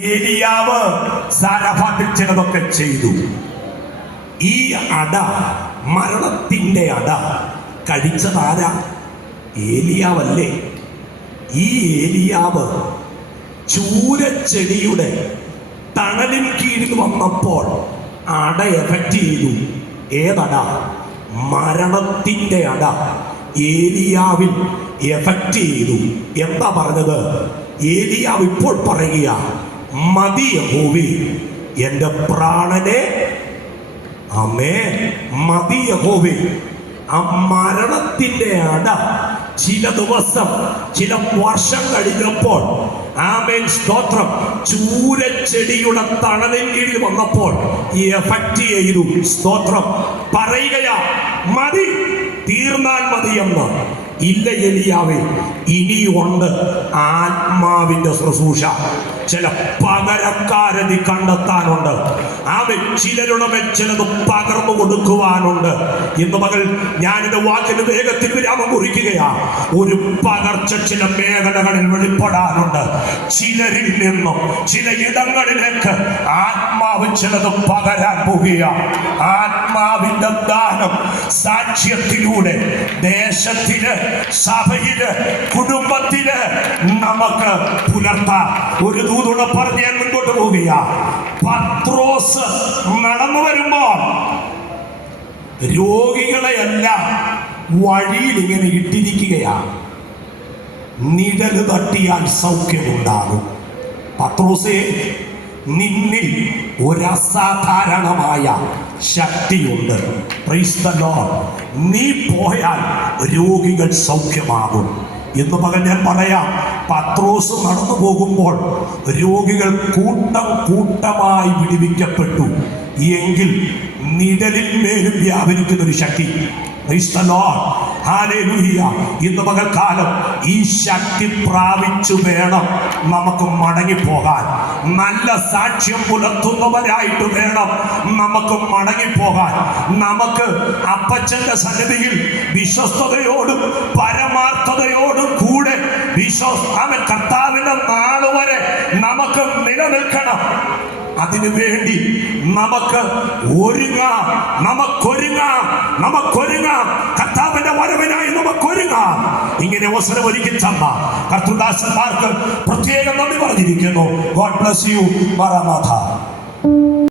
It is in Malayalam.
ഏലിയാവ് സാരഫാത്തിൽ ചിലതൊക്കെ ചെയ്തു. ഈ അട, മരണത്തിന്റെ അട കഴിച്ചതാരാ? ഏലിയാവല്ലേ? ഈ ഏലിയാവ് ചൂരച്ചെടിയുടെ തണലിൻ കീഴിൽ വന്നപ്പോൾ അട എഫക്റ്റ് ചെയ്തു. ഏതട? മരണത്തിന്റെ അട ഏലിയാവിൽ എഫക്റ്റ് ചെയ്തു. എന്താ പറഞ്ഞത്? ഏലിയാവ് ഇപ്പോൾ പറയുക, മതി യഹോവേ എൻ്റെ പ്രാണനെ, ആമേൻ, മതി യഹോവേ. ആ മരണത്തിന്റെ അട ചില ദിവസം, ചില വർഷം കഴിഞ്ഞപ്പോൾ, ആമേൻ, സ്തോത്രം, ചൂരച്ചെടിയുടെ തണലിൻ കീഴിൽ വന്നപ്പോൾ എഫക്റ്റ് ചെയ്തു. സ്തോത്രം. പറയുകയാ, മതി, തീർന്നാൽ മതിയെന്ന്. ഇല്ല ഏലിയാവേ, ഇനിയുണ്ട് ആത്മാവിന്റെ ശുശ്രൂഷ. ചില പകരക്കാരെ നീ കണ്ടെത്താനുണ്ട്. ആമേൻ. ചിലരുടെ മേൽ ചിലത് പകർന്നു കൊടുക്കുവാനുണ്ട്. ഇന്ന് മകൾ ഞാനിന്റെ വാക്കിന് വേഗത്തിൽ വിരാമം കുറിക്കുകയാ. ഒരു പകർച്ച ചില മേഖലകളിൽ വെളിപ്പെടാനുണ്ട്. ചിലരിൽ നിന്നും ചില ഇടങ്ങളിലേക്ക് ആത്മാവ് ചിലത് പകരാൻ പോകുക. ആത്മാവിന്റെ ദാനം സാക്ഷ്യത്തിലൂടെ ദേശത്തിന്, സഭയില്, കുടുംബത്തില് നമുക്ക് പുലർത്താം. ഒരു ദൂതുണ പറഞ്ഞ് ഞാൻ മുൻപോട്ട് പോവുക. പത്രോസ് നടന്നു വരുമ്പോൾ രോഗികളെയെല്ലാം വഴിയിൽ ഇങ്ങനെ ഇട്ടിരിക്കുകയാണ്. നിഴല് തട്ടിയാൽ സൗഖ്യമുണ്ടാകും. പത്രോസേ, നിന്നിൽ ഒരസാധാരണമായ ശക്തിയുണ്ട്. Price the Lord. നീ പോയാൽ രോഗികൾ സൗഖ്യമാകും. ഇന്ന് പകൽ ഞാൻ പറയാം, പത്രോസ് നടന്നു പോകുമ്പോൾ രോഗികൾ കൂട്ടം കൂട്ടമായി വിടുവിക്കപ്പെട്ടു. എങ്കിൽ നിഴലിൽ മേലും വ്യാപരിക്കുന്ന ഒരു ശക്തി. Praise the lord. ഹല്ലേലൂയ. ഇന്ന് പകൽക്കാലം ഈ ശക്തി പ്രാപിച്ചു വേണം നമുക്ക് മടങ്ങിപ്പോകാൻ. നല്ല സാക്ഷ്യം പുലർത്തുന്നവരായിട്ട് വേണം നമുക്ക് മടങ്ങിപ്പോകാൻ. നമുക്ക് അപ്പച്ചന്റെ സന്നിധിയിൽ വിശ്വസ്തയോടും പരമാർത്ഥതയോടും കൂടെ അവൻ കർത്താവിന്റെ നാള് വരെ നമുക്ക് നിലനിൽക്കണം. അതിനുവേണ്ടി നമുക്ക് ഒരുങ്ങാം, നമുക്കൊരുങ്ങാം. കർത്താവിന്റെ വരവിനായി നമുക്കൊരുങ്ങാം. ഇങ്ങനെ അവസരം ഒരുക്കി തന്ന കർത്തൃദാസന്മാർക്ക് പ്രത്യേകം നന്ദി പറഞ്ഞിരിക്കുന്നു. God bless you. മറനാഥ.